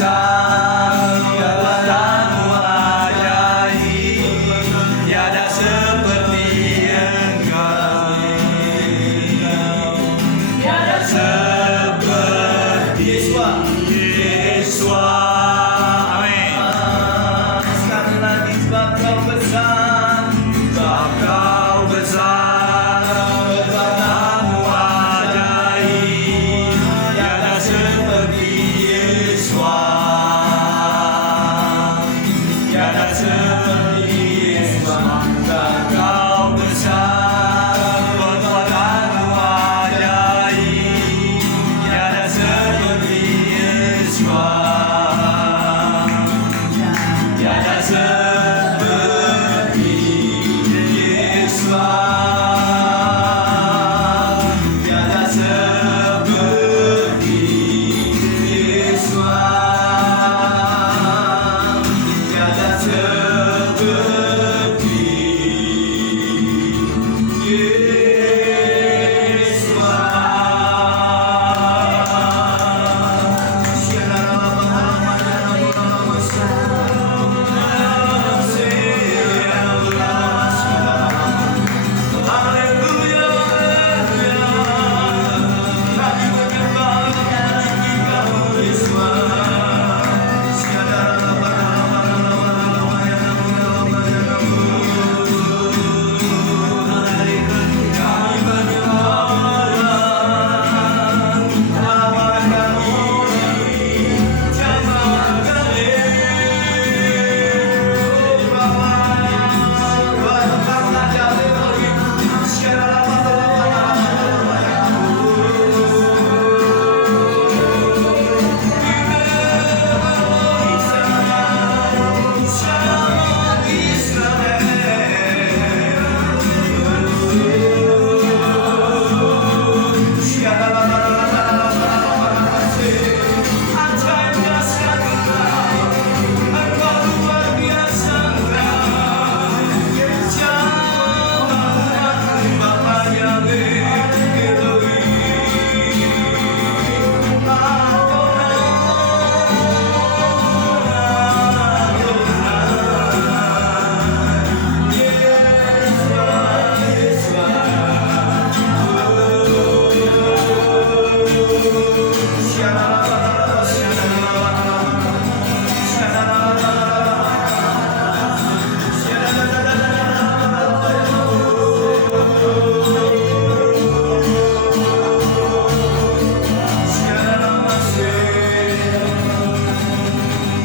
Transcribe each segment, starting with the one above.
besar, kekuatan-Mu ajaib, tiada seperti Engkau, tiada seperti Yesus. Amin. Sekali lagi, sebab Kau besar, sebab Kau besar, kekuatan-Mu ajaib, tiada seperti Yesus, tiada seperti Yesus. Kau besar, kekuatan-Mu ajaib, tiada seperti Yesus, tiada seperti Yesus, tiada seperti Yesus, tiada seperti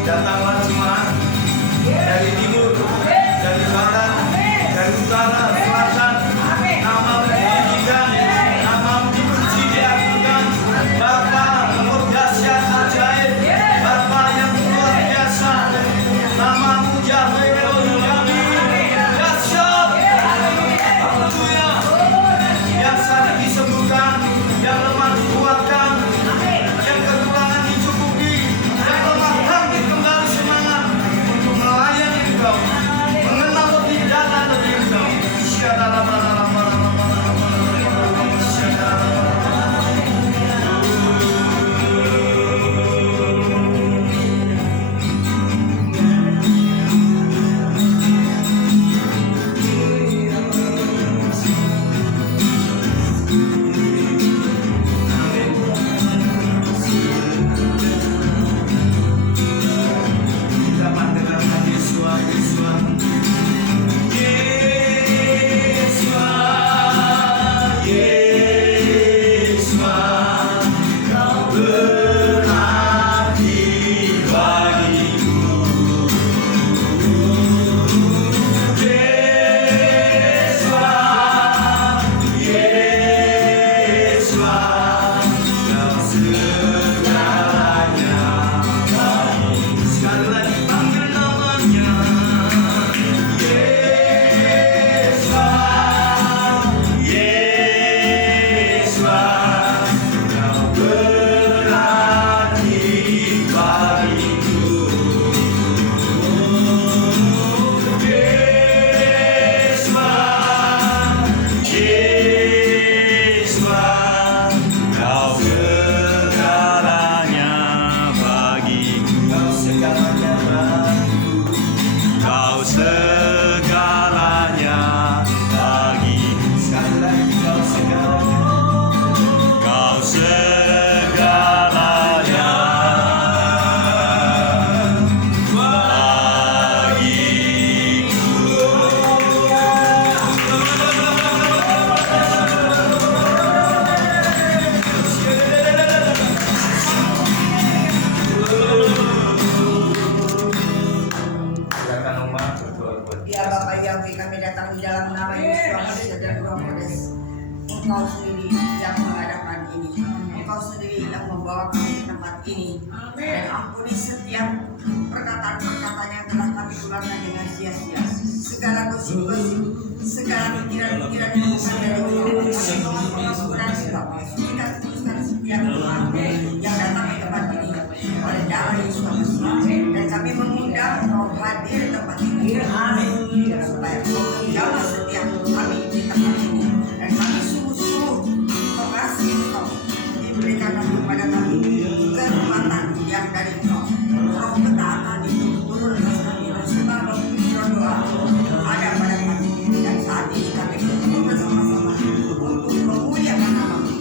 datanglah jemaat dari timur, dari barat, dari utara, selatan. Nama dipujikan, nama dipuji diagungkan. Bapa yang dahsyat ajaib, Bapa yang luar biasa. Nama-Mu Yahweh Elohim kami, dahsyat. Haleluya. Yang sakit disembuhkan, yang lemah dikuatkan, yang kekurangan dicukupi, yang lemah bangkit kembali semangat untuk melayani Engkau, mengenal lebih dalam lebih Engkau. Kita pandengarkan Yesus, Yesus. Sekali lagi panggil namanya. Yesus, Kau berani Engkau sendiri yang mengadakan ini. Engkau sendiri yang membawa kami ke tempat ini. Dan ampuni setiap perkataan-perkataan yang telah kami keluarkan dengan sia-sia. Segala gosip-gosip, segala pikiran-pikiran yang bukan dari Allah. Kami mohon pengampunan Bapa. Sucikan kuduskan setiap umat yang datang ke tempat ini oleh darah Yesus Kristus. Dan kami mengundang Engkau hadir di tempat ini. Amin. Supaya Engkau menjamah setiap kami di tempat ini. Dan kami sungguh-sungguh mengasihi Engkau. Diberikanlah kepada kami kekuatan yang dari Engkau. Roh ketaatan itu turun ke kami. Sebab roh doa ada pada kami. Dan saat ini kami bertemu bersama-sama untuk memuliakan nama-Mu,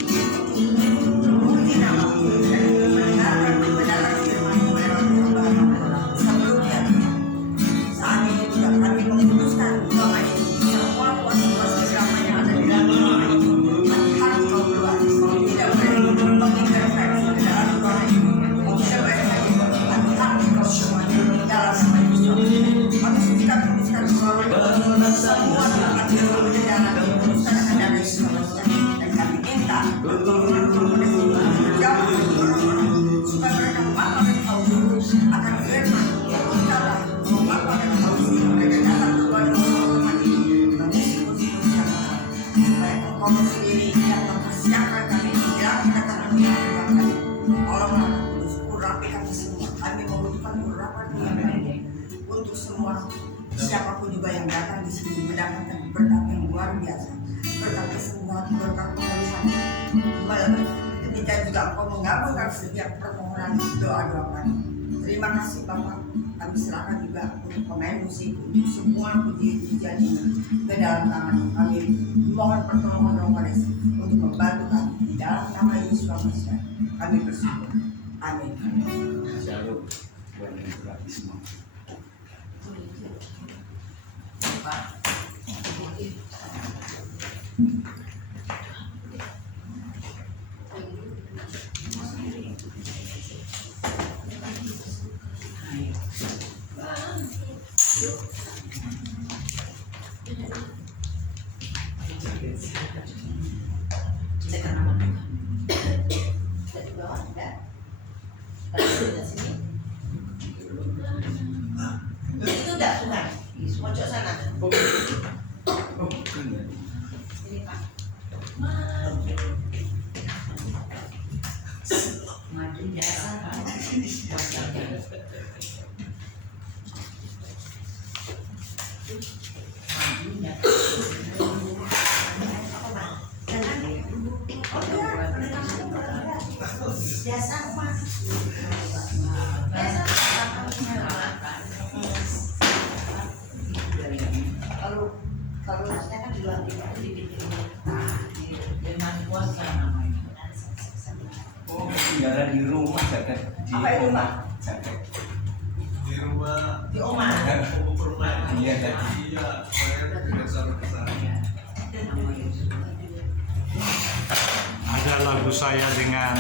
untuk memuji nama-Mu, dan untuk mendengarkan kebenaran firman-Mu lewat hamba-Mu. Sebelumnya, saat ini juga kami memutuskan doa ini. Semua kuasa-kuasa kegelapan yang ada di dalam hati Kau keluar. Tidak boleh mengintervensi ke dalam doa ini. Tidak boleh lagi hati Kau semuanya di dalam nama Yesus. Kami sucikan kuduskan doa ini. Semua tempat yang berjalan dikuduskan dengan darah Yesus. Dan kami minta jauh orang-orang supaya mereka memakan haus akan firman. Mintalah memakan haus mereka datang keluar dari rumah ini mengisi kursi-kursi yang mahal. Supaya Engkau sendiri yang mempersiapkan kami menjelang kedatangan Tuhan kami. Tolonglah Kudus, urapi kami semua. Kami membutuhkan urapan Tuhan kami untuk semua siapapun juga yang datang di sini mendapatkan berkat yang luar biasa, berkat kesembuhan, berkat pemulihan. Demikian juga Engkau mengabulkan setiap permohonan doa-doa kami. Terima kasih Bapak. Kami serahkan juga untuk pemain musik, untuk semua puji-pujian ini ke dalam tangan kami. Mohon pertolongan Roh Kudus untuk membantu kami di dalam nama Yesus Kristus. Kami bersyukur. Amin. Shalom. Buat yang gratis semua. Itu udah Tuhan, di pojok sana. Ini Pak. Madu biasa. Biasa Pak. Kalau saya kan di luar di puasa namanya. Oh, tinggal di rumah jaket di Apa itu, Pak? jaket Di rumah Di Oma. perumahan. Iya tadi. Iya, saya tidak sampai ke sana. Ada lagu saya dengan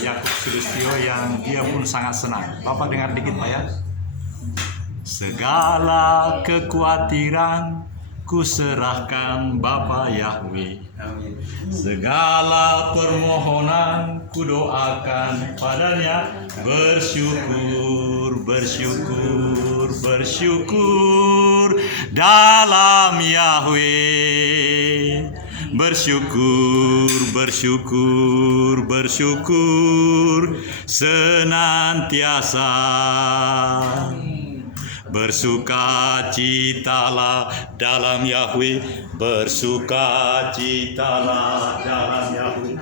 Yakub Sulistyo yang dia pun sangat senang. Bapak dengar dikit Pak ya. Segala kekhawatiran ku serahkan Bapa Yahweh. Amin. Segala permohonan ku doakan padanya. Bersyukur, bersyukur, bersyukur dalam Yahweh. Bersyukur, bersyukur, bersyukur senantiasa. Bersukacitalah dalam Yahweh, bersukacitalah dalam Yahweh.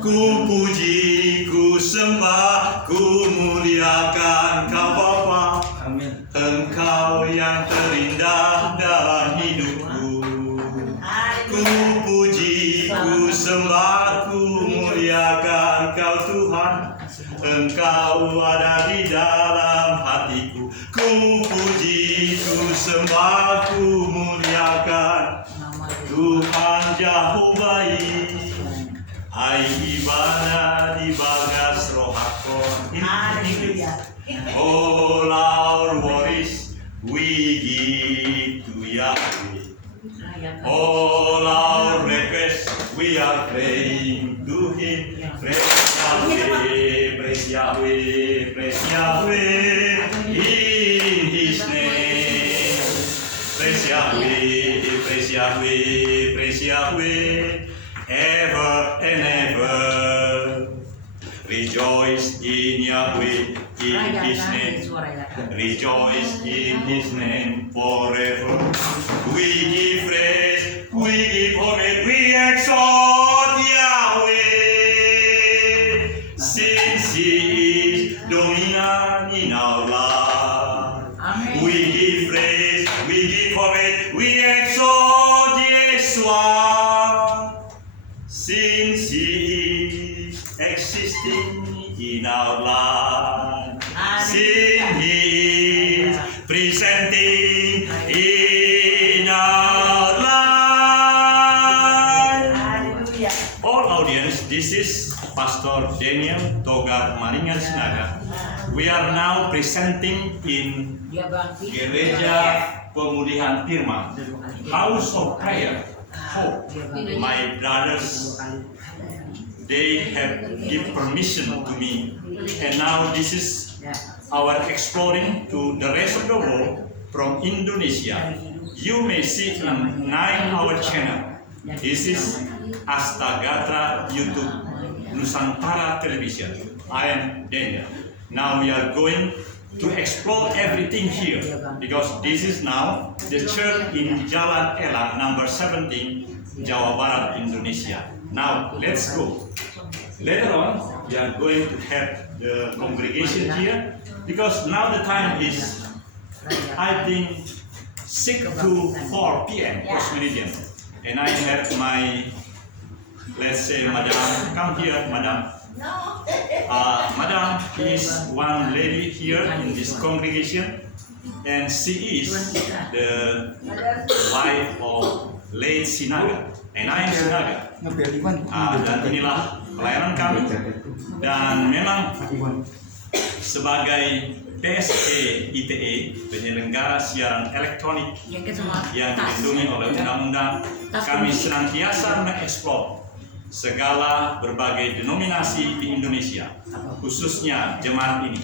Ku puji, ku sembah, ku muliakan Kau Bapa. Amin. Engkau yang terindah dalam hidupku. Ku puji, ku sembah, ku muliakan Kau Tuhan. Engkau ada di dalam hatiku. Ku puji, ku sembah, ku muliakan Tuhan jauh baik. Ai ibana di bagas roh hakon. All our worries we give to Yahweh. All our requests we are Yahweh, praise Yahweh in His name. Praise Yahweh, praise Yahweh, praise Yahweh, ever and ever. Rejoice in Yahweh in His name. Rejoice in His name forever. We give praise, we give homage, we exalt Yahweh, since He is dominant in our life. We give praise, we give homage, we exalt Yeshua, since He is existing in our life. Since He is presenting in our life. All audience, this is Pastor Daniel Togar Maringan Sinaga. We are now presenting in Gereja Pemulihan Firman, House of Prayer. Hope. My brothers, they have give permission to me, and now this is our exploring to the rest of the world from Indonesia. You may see in 9-hour channel. This is Astagatra YouTube Nusantara Television. I am Daniel. Now we are going to explore everything here, because this is now the church in Jalan Elang number 17, Jawa Barat, Indonesia. Now let's go. Later on, we are going to have the congregation here, because now the time is, I think, 6 to 4 p.m. post meridian, and I have my, let's say, Madam, come here, Madam. Madam is one lady here in this congregation, and she is the wife of late Sinaga, and I am Sinaga. Dan inilah pelayanan kami, dan memang sebagai PSE ITE, penyelenggara siaran elektronik yang dilindungi oleh undang-undang, kami senantiasa mengeksplor segala berbagai denominasi di Indonesia, khususnya jemaat ini,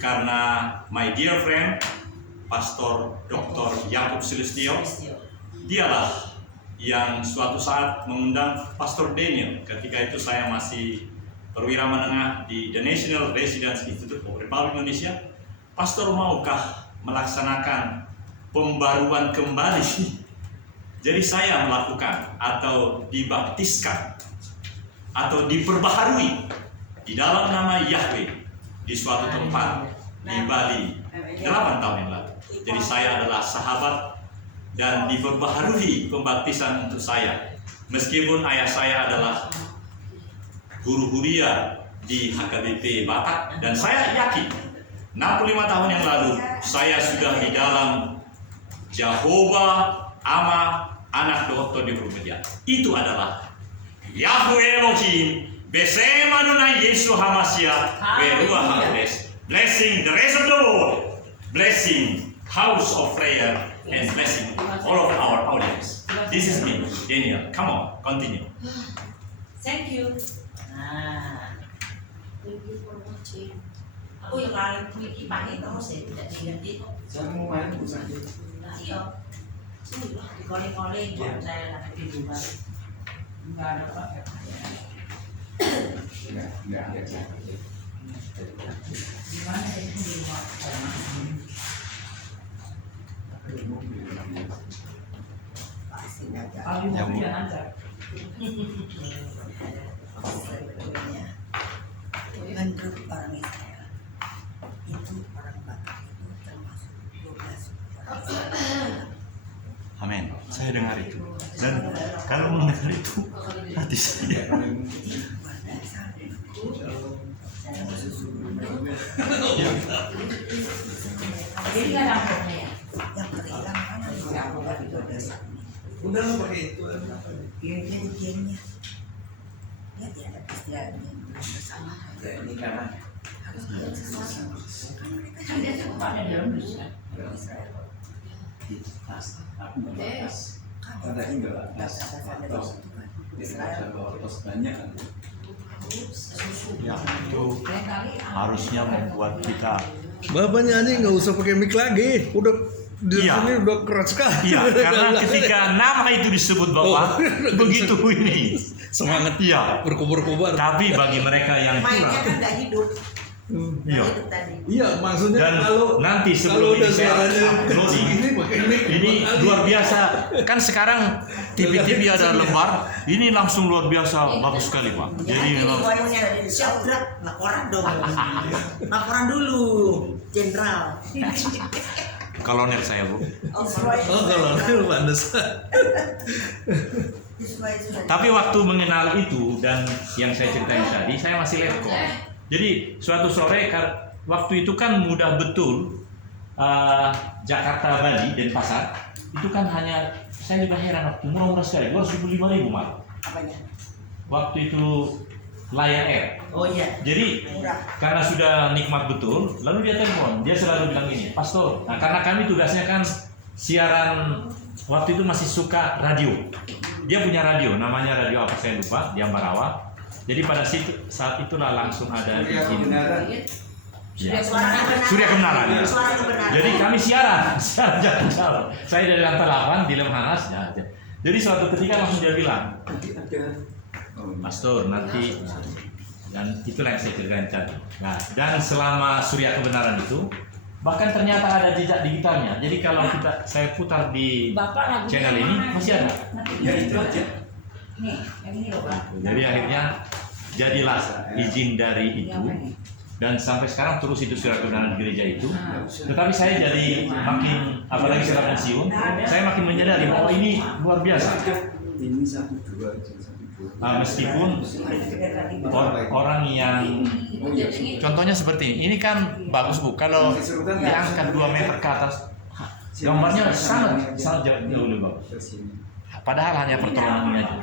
karena my dear friend Pastor Dr. Yakub Sulistyo, dialah yang suatu saat mengundang Pastor Daniel. Ketika itu saya masih perwira menengah di The National Residence Institute of Republik Indonesia. Pastor, maukah melaksanakan pembaruan kembali? Jadi saya melakukan atau dibaptiskan atau diperbaharui di dalam nama Yahweh di suatu tempat di Bali 8 tahun yang lalu. Jadi saya adalah sahabat dan diperbaharui pembaptisan untuk saya. Meskipun ayah saya adalah guru huria di HKBP Batak, dan saya yakin 65 tahun yang lalu saya sudah di dalam Jehovah Ama Anak Dokter di Bermedia. Itu adalah Yahweh Elohim bersama dengan Yesus Hamasya Beruah Hades, blessing the rest of the world, blessing House of Prayer, and blessing all of our audience. This is me, Daniel. Come on, continue. Thank you. Thank you for watching. Aku yang lain Wiki pakai terus ya, tidak diganti kok. Semua itu saja. Nah, iya. Sini lah, dikoling-koling buat saya lagi di rumah. Enggak ada pakai. Enggak ada. Gimana ya di rumah? Abi mau bilang aja. Menurut orang Israel, itu orang Batak itu termasuk 12 Amin. Saya dengar itu. Dan kalau mendengar itu, hati saya. Jadi kan rambutnya ya? yang terhilang kan yang dari 12 Udah lo pakai itu. gen-gennya. Ya dia ada istilahnya bersama. Ini karena Harus ada sesuatu. Kan mereka Kan dia suka ada dalam bisa. Israel. di tas aku membatas. Ada enggak tas atau jadi Israel. bawa tas banyak. Ya, itu harusnya membuat kita. Bapak nyanyi nggak usah pakai mic lagi. Udah di Iya. sini udah keras sekali. Iya, karena ketika nama itu disebut Bapak, begitu ini Semangat iya. berkobar-kobar. Tapi bagi mereka yang Mainnya kurang, kan nggak hidup. iya. Hidup tadi. Iya, maksudnya Dan kalau nanti kalau sebelum udah ini saya suaranya uploading, ini pakai mic. ini luar biasa. Kan sekarang TV-TV ada lembar, ini langsung luar biasa bagus sekali Pak. Jadi memang Siap gerak, laporan dong. Laporan dulu, Jenderal. kolonel saya Bu. Oh, kalau lu pantas. Tapi waktu mengenal itu dan yang saya ceritain tadi, saya masih letko. Jadi suatu sore waktu itu kan mudah betul Jakarta, Bali, dan Pasar itu kan hanya saya juga heran waktu murah-murah sekali 275.000 malah. Apanya? Waktu itu Lion Air. Oh iya. Jadi Murah. karena sudah nikmat betul, lalu dia telepon, dia selalu bilang gini, Pastor. Nah karena kami tugasnya kan siaran waktu itu masih suka radio. Dia punya radio, namanya radio apa saya lupa, di Ambarawa. Jadi pada saat itulah langsung ada izin. Ya. Surya Kebenaran. Ya. Suara kebenaran. Jadi kami siaran jalan-jalan. Saya dari lantai 8 di Lemhanas. Ya. Jadi suatu ketika langsung dia bilang, Pastor nanti, dan itulah yang saya ceritakan tadi. Nah, dan selama Surya Kebenaran itu, bahkan ternyata ada jejak digitalnya. Jadi kalau saya putar di channel ini masih ada. Ya itu aja. Nih, yang ini loh Pak. Jadi akhirnya jadilah izin dari itu. Dan sampai sekarang terus itu Surya Kebenaran di gereja itu. Tetapi saya jadi makin, apalagi setelah pensiun, saya makin menyadari bahwa ini luar biasa. Ini 1-2. Meskipun orang yang contohnya seperti ini kan bagus Bu, kalau diangkat 2 meter ke atas gambarnya sangat jauh lebih bagus, padahal hanya pertolongannya aja,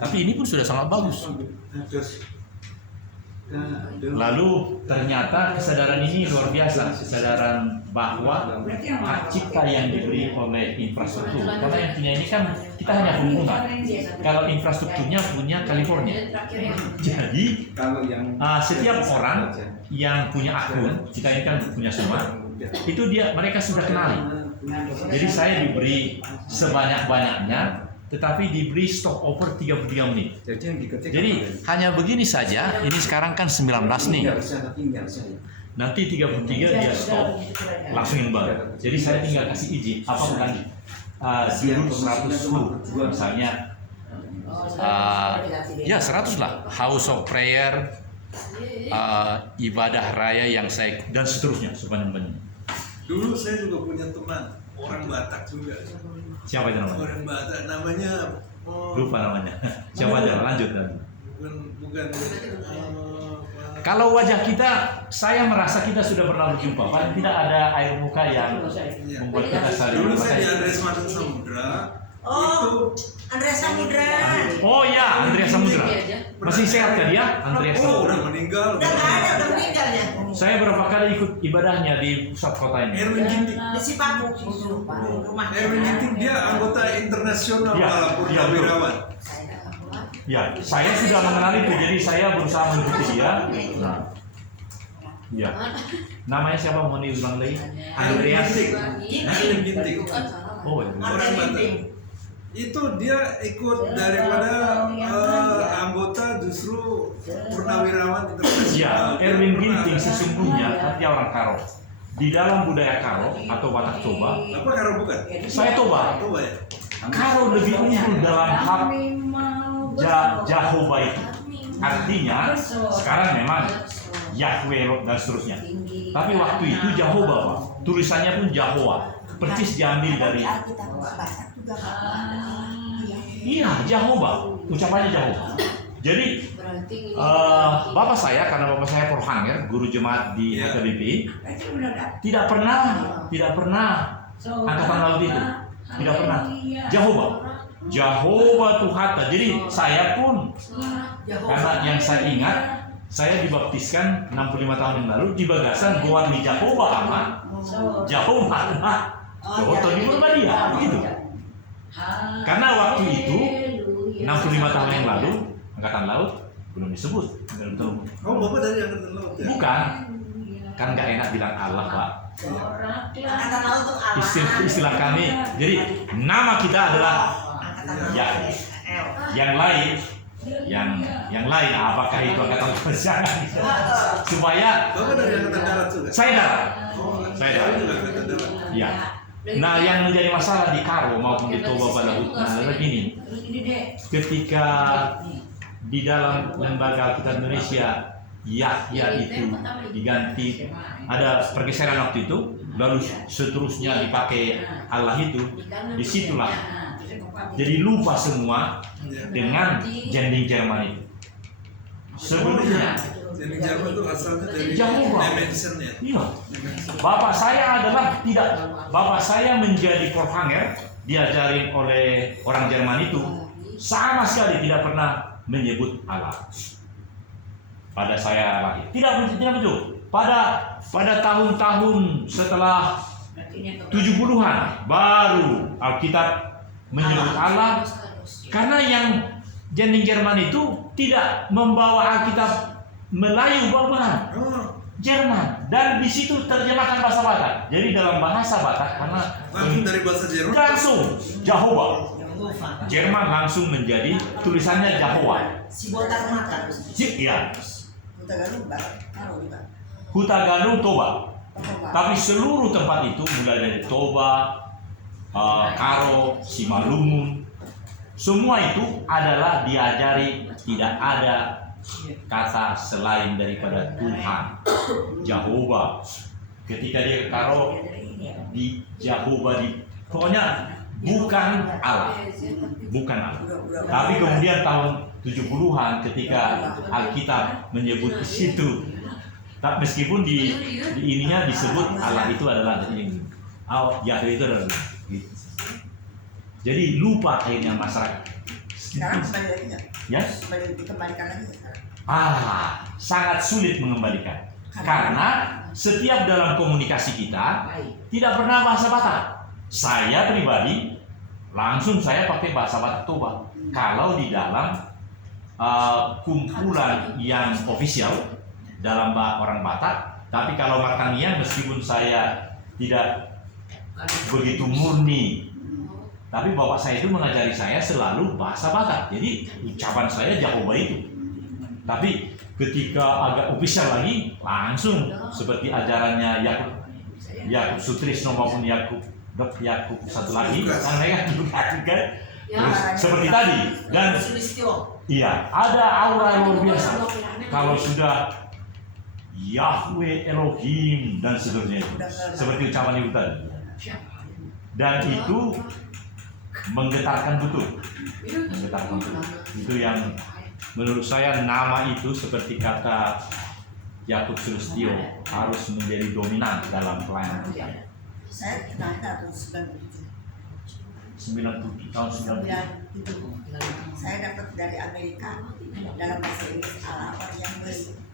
tapi ini pun sudah sangat bagus. Lalu ternyata kesadaran ini luar biasa, kesadaran bahwa hak cipta yang diberi oleh infrastruktur, karena yang punya ini kan kita hanya hubungan, kalau infrastrukturnya punya California. Jadi setiap orang yang punya akun, kita ini kan punya semua, itu mereka sudah kenali. Jadi saya diberi sebanyak-banyaknya, tetapi diberi stop over 33 menit. Jadi hanya begini saja, ini sekarang kan 19 nih. Nanti 33 dia stop, langsung yang baru. Jadi saya tinggal kasih izin, apa bukan dulu 110 misalnya, ya 100 lah, House of Prayer, ibadah raya yang saya, dan seterusnya sepanjang-panjangnya. Dulu saya juga punya teman orang Batak juga. Siapa itu namanya? Orang Batak namanya Lupa namanya. Siapa aja? Lanjut. bukan Kalau wajah kita, saya merasa kita sudah pernah berjumpa. Paling tidak ada air muka yang membuat kita saling dulu saya di percaya. Andreas Mata Samudra. Oh, Andreas Samudra. Oh ya, Andreas Samudra. Masih sehat kan dia? Andreas Oh, Samudra. udah meninggal. Udah nggak ada, udah meninggal ya. Saya berapa kali ikut ibadahnya di pusat kota ini. Erwin Ginting. Di Sipaku, rumah. Erwin Ginting dia anggota internasional Iya, malah iya, Purnawirawan. Ya, saya sudah mengenal itu, jadi saya berusaha mengikuti dia. Nah, ya. Namanya siapa? Mau diulang lagi? Andreas. Erwin Ginting. Oh, ya. Orang Batak. Itu dia ikut daripada anggota justru Purnawirawan Ya, internasional. Erwin Ginting sesungguhnya dia orang Karo. Di dalam budaya Karo atau Batak Toba, Apa Karo bukan? saya Toba. Toba ya. Karo lebih unggul dalam hak Jahoba itu. Artinya sekarang memang Yahweh dan seterusnya. Tapi waktu itu Jahoba, Pak. Tulisannya pun Jahowa. Persis diambil dari iya Jahoba. Ucapannya Jahoba. Jadi bapak saya, karena bapak saya Porhanger, guru jemaat di HKBP, tidak pernah angkatan laut itu, tidak pernah Jahoba Tuhata. Jadi saya pun, karena yang saya ingat, saya dibaptiskan 65 tahun yang lalu di Bagasan, Goan di Jahoba amat, Jahoba Jahoba di Purbadia, begitu. Karena waktu itu 65 tahun yang lalu, angkatan laut, belum disebut. Belum tahu. Oh, Bapak dari Angkatan Laut ya? Bukan, kan nggak enak bilang Allah, Pak. Angkatan Laut tuh Allah. Istilah kami. Jadi nama kita adalah ya. Yang lain, yang lain apakah itu angkatan persiapan? Supaya Bapak dari Angkatan Darat juga? saya darat. Oh, Saya darat. juga Angkatan Darat. Ya. Nah, yang menjadi masalah di Karo maupun di Toba pada adalah gini. Ketika di dalam lembaga kita Indonesia Yahya itu diganti, ada pergeseran waktu itu, lalu seterusnya dipakai Allah itu, disitulah jadi lupa semua dengan jending Jerman itu. Sebelumnya Jadi Jerman itu asalnya dari Jehovah. Nemensen ya? Iya. Bapak saya adalah tidak. Bapak saya menjadi Vorhanger, diajarin oleh orang Jerman itu, sama sekali tidak pernah menyebut Allah. Pada saya lahir. Tidak betul. Pada tahun-tahun setelah 70-an baru Alkitab menyebut Allah, karena yang jending Jerman itu tidak membawa Alkitab Melayu bawahan. Jerman, dan di situ terjemahkan bahasa Batak. Jadi dalam bahasa Batak, karena Langsung dari bahasa Jerman? langsung Jehovah. Jerman langsung menjadi tulisannya Jehovah. Si botak mata. Iya. Kita galung barat, taruh juga. Hutagalung Toba. Tapi seluruh tempat itu mulai dari Toba, Karo, Simalungun, semua itu adalah diajari tidak ada kata selain daripada Tuhan, Jehovah. Ketika dia ke Karo, di Jehovah, pokoknya bukan Allah, bukan Allah. Tapi kemudian tahun 70-an ketika Alkitab menyebut di situ, meskipun di ininya disebut Allah itu adalah Yahweh itu adalah gitu. Jadi lupa akhirnya masyarakat. Sekarang kembali lagi nggak? Ya? Dikembalikan lagi nggak sekarang? Sangat sulit mengembalikan. Karena setiap dalam komunikasi kita tidak pernah bahasa Batak. Saya pribadi langsung saya pakai bahasa Batak Toba. Kalau di dalam kumpulan yang ofisial dalam orang Batak, tapi kalau Martanian meskipun saya tidak begitu murni, tapi bapak saya itu mengajari saya selalu bahasa Batak. Jadi ucapan saya Jehovah itu. Tapi ketika agak ofisial lagi, langsung seperti ajarannya Yakub Sutrisno maupun Yakub satu lagi, kan mereka juga seperti tadi. Dan iya, ada aura luar biasa. Kalau sudah Yahweh Elohim dan seterusnya itu, seperti ucapan ibu tadi. Dan itu menggetarkan betul. Itu yang menurut saya nama itu seperti kata Yakub Sulistyo harus menjadi dominan dalam pelayanan kita. Saya tahun 97 tahun 97. Saya dapat dari Amerika dalam bahasa Inggris apa yang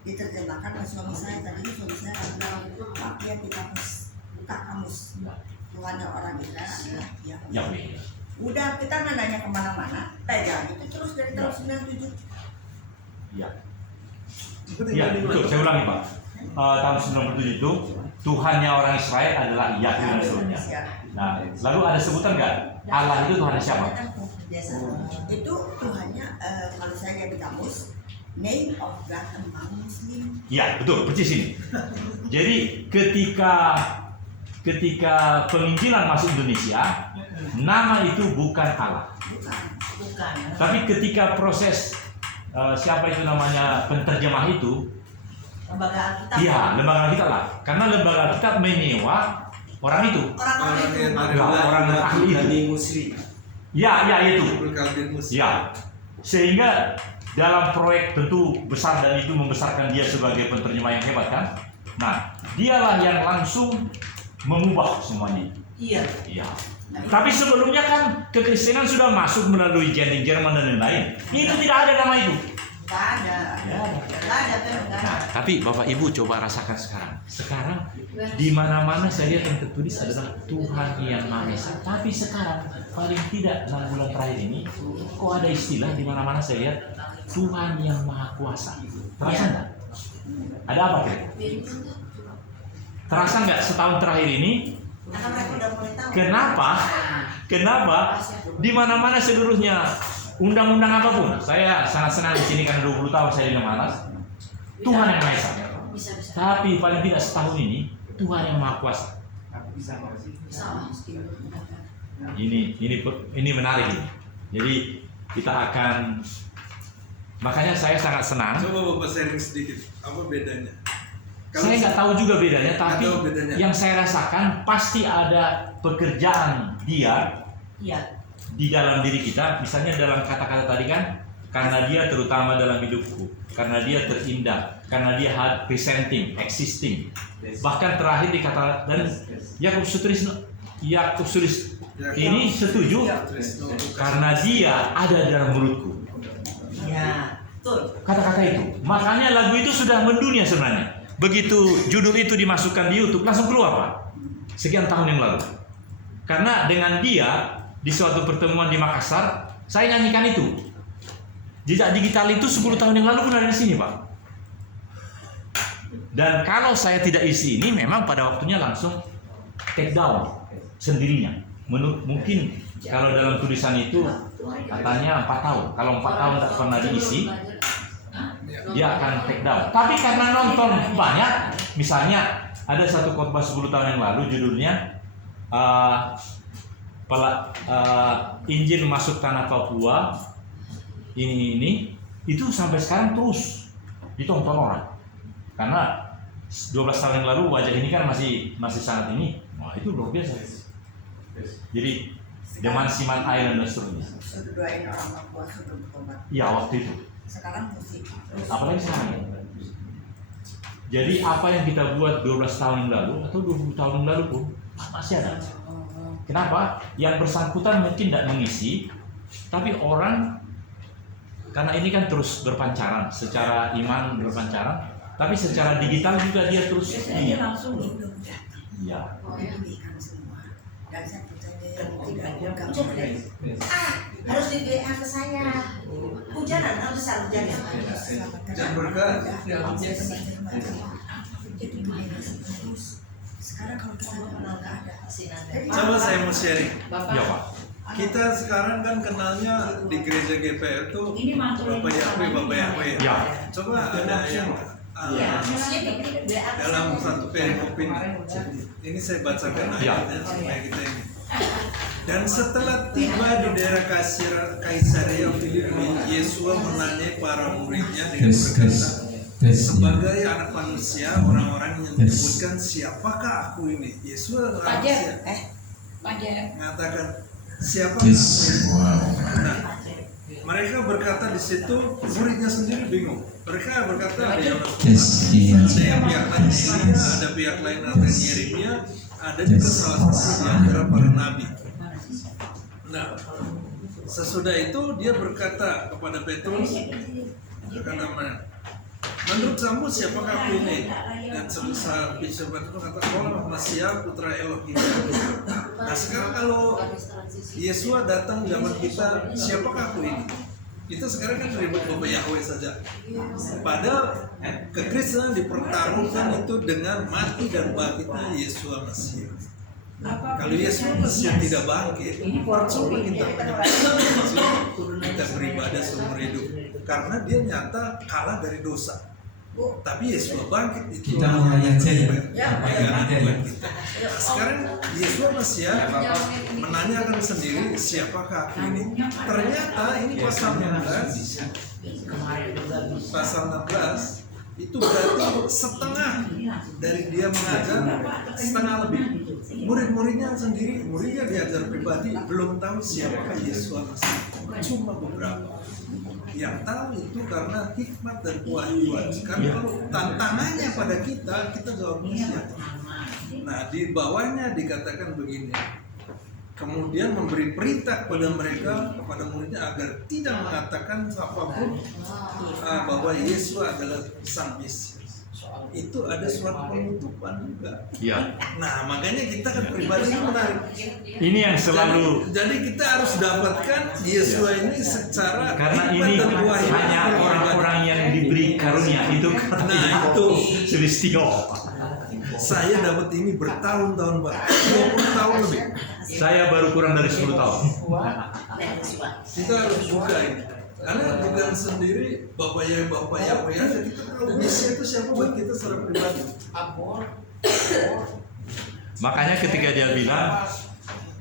diterjemahkan oleh suami saya. Tadi suami saya bilang pakai di kamus, buka kamus. Tuhannya orang Israel adalah Yahweh. Udah kita nanya kemana-mana, pegang itu terus dari tahun 97. Ya. Ya, betul. Saya ulangi Pak. Tahun 97 itu Tuhannya orang Israel adalah Yahweh seluruhnya. Nah, lalu ada sebutan nggak? Allah itu Tuhan siapa? Itu Tuhannya kalau saya lihat di kamus, name of God among Muslim. Ya, betul. Persis ini. Jadi ketika penginjilan masuk Indonesia, nama itu bukan Allah. Bukan. Tapi ketika proses siapa itu namanya penterjemah itu, Lembaga Alkitab. iya, lembaga Alkitab lah. Karena lembaga Alkitab menyewa orang itu. Orang ahli itu. Muslim. Ya itu. Muslim. Ya. Sehingga dalam proyek tentu besar dan itu membesarkan dia sebagai penterjemah yang hebat kan. Nah, dialah yang langsung mengubah semuanya. Iya. Tapi sebelumnya kan kekristenan sudah masuk melalui jending Jerman dan lain-lain. Itu tidak ada nama itu. Tidak ada. Tapi Bapak Ibu coba rasakan sekarang. Sekarang di mana-mana saya lihat yang tertulis adalah Tuhan yang Maha Esa. Tapi sekarang paling tidak 6 bulan terakhir ini kok ada istilah di mana-mana saya lihat Tuhan yang Maha Kuasa. Terasa nggak? Ada apa kira? Terasa nggak setahun terakhir ini? Karena mereka udah mulai tahu. Kenapa? Di mana-mana seluruhnya undang-undang apapun. Saya sangat senang di sini karena 20 tahun saya di Nemalas. Tuhan yang Maha Esa. Bisa. Tapi paling tidak setahun ini Tuhan yang Maha Kuasa. Ini menarik ini. Jadi kita akan, makanya saya sangat senang. Coba Bapak sharing sedikit, apa bedanya? Saya nggak tahu juga bedanya, tapi tahu bedanya. yang saya rasakan pasti ada pekerjaan Dia Iya. di dalam diri kita. Misalnya dalam kata-kata tadi kan, karena Dia terutama dalam hidupku, karena Dia terindah, karena Dia presenting, existing. Bahkan terakhir dikata, dan Yakobus tulis ini setuju karena Dia ada dalam mulutku. Iya. Betul. Kata-kata itu, makanya lagu itu sudah mendunia sebenarnya. Begitu judul itu dimasukkan di YouTube, langsung keluar Pak. Sekian tahun yang lalu. Karena dengan Dia di suatu pertemuan di Makassar, saya nyanyikan itu. Jejak digital itu 10 tahun yang lalu pun ada di sini Pak. Dan kalau saya tidak isi ini, memang pada waktunya langsung take down sendirinya. Mungkin kalau dalam tulisan itu katanya 4 tahun. Kalau 4 tahun tak pernah diisi, dia akan take down. Tapi karena nonton banyak, misalnya ada satu khotbah 10 tahun yang lalu judulnya Injil masuk tanah Papua ini itu sampai sekarang terus ditonton orang. Karena 12 tahun yang lalu wajah ini kan masih sangat ini. Wah, itu luar biasa. Jadi zaman Simon Island dan seterusnya. Sudah doain orang Papua sebelum bertobat. Iya, waktu itu. Sekarang musik. Apalagi sekarang. Jadi apa yang kita buat 12 tahun yang lalu atau 20 tahun yang lalu pun masih ada. Kenapa? Yang bersangkutan mungkin tidak mengisi, tapi orang, karena ini kan terus berpancaran, secara iman berpancaran, tapi secara digital juga dia terus ini. Langsung. Iya. Diberikan semua. Dan saya percaya yang tidak bukan Harus di WA ke saya. Hujanan harus selalu jaga. Jangan berkah. Sekarang kalau kita kenal nggak ada. Coba saya mau sharing. Ya Pak. Kita sekarang kan kenalnya di gereja GPR tuh Ini mantul. Bapak Yahweh. Ya. Coba ada yang Iya. dalam satu perikop ini saya bacakan ayatnya supaya kita ini. Dan setelah tiba di daerah Kaisarea Filipi, Yesus menanyai para muridnya dengan berkata, sebagai anak manusia, orang-orang yang menyebutkan siapakah aku ini? Yesus adalah manusia. Mengatakan siapa aku ini? Nah, mereka berkata di situ, muridnya sendiri bingung. Mereka berkata ada yang pihak lain Elia, ada pihak lain Yeremia, ada juga salah satu di antara para nabi. Nah, sesudah itu dia berkata kepada Petrus, menurut kamu siapakah aku ini? Dan sebesar Petrus berkata, kau Masiah putra Elohim. Nah sekarang kalau Yesus datang zaman kita, siapakah aku ini? Kita sekarang kan ribut Bapak Yahweh saja. Padahal kekristenan dipertaruhkan itu dengan mati dan bangkitnya Yesus Masiah. Kalau Yesus Masiah tidak bangkit, percuma kita beribadah seumur hidup. Karena dia nyata kalah dari dosa. Tapi Yesus bangkit itu kita mau nanya aja ya. Sekarang Yesus Masiah menanyakan sendiri siapakah aku ini. Ternyata ini pasal 16 itu berarti setengah dari dia mengajar, setengah lebih. Murid-muridnya sendiri, muridnya diajar pribadi belum tahu siapakah Yesus Masiah. Cuma beberapa yang tahu itu karena hikmat dan kewahyuan. Sekarang kalau tantangannya pada kita jawabnya siapa? Nah di bawahnya dikatakan begini. Kemudian memberi perintah kepada mereka, kepada muridnya agar tidak mengatakan apapun bahwa Yesus adalah Sang Mesias. itu ada surat penutupan juga. Ya. Nah, makanya kita kan pribadi menarik. Ini yang selalu, Jadi kita harus dapatkan Yesua ini secara karena hikmat ini dan wahyu. hanya orang-orang yang diberi karunia itu. Nah, itu Sulistio. saya dapat ini bertahun-tahun, Pak. 20 tahun lebih. Saya baru kurang dari 10 tahun. Kita harus buka ini. Karena bukan sendiri Bapak ya aja, kita tahu misi itu siapa buat kita secara pribadi. Makanya ketika dia bilang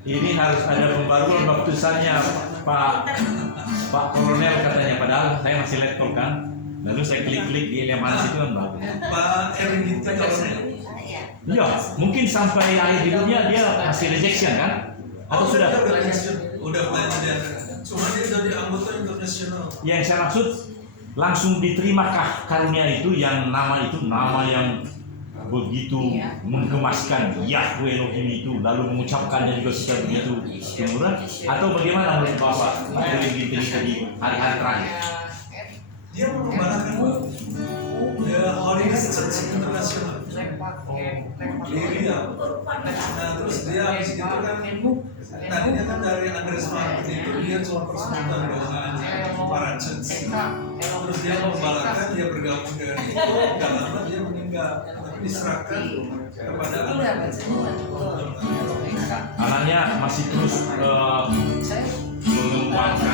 ini harus ada pembaruan baptisannya Pak Kolonel katanya, padahal saya masih letkol kan. Lalu saya klik-klik di Eliamanas itu kan bagus. Pak Erwin itu Kolonel. Iya, mungkin sampai akhir hidupnya dia masih rejection kan? Atau sudah? Udah pelajaran. Cuma dia jadi anggota internasional. Yang saya maksud langsung diterimakah karunia itu yang nama yang begitu menggemaskan Yahweh Elohim itu, lalu mengucapkannya juga secara begitu sempurna, atau bagaimana menurut Bapak di hari-hari terakhir? Dia mengembalakan Holiness Church International. Liria. Nah, terus dia habis itu kan tadinya kan dari Andres Martin itu dia cuma persekutuan doa para church. Terus dia mengembalakan, dia bergabung dengan itu, gak lama dia meninggal, tapi diserahkan kepada anak. Anaknya masih terus mengembangkan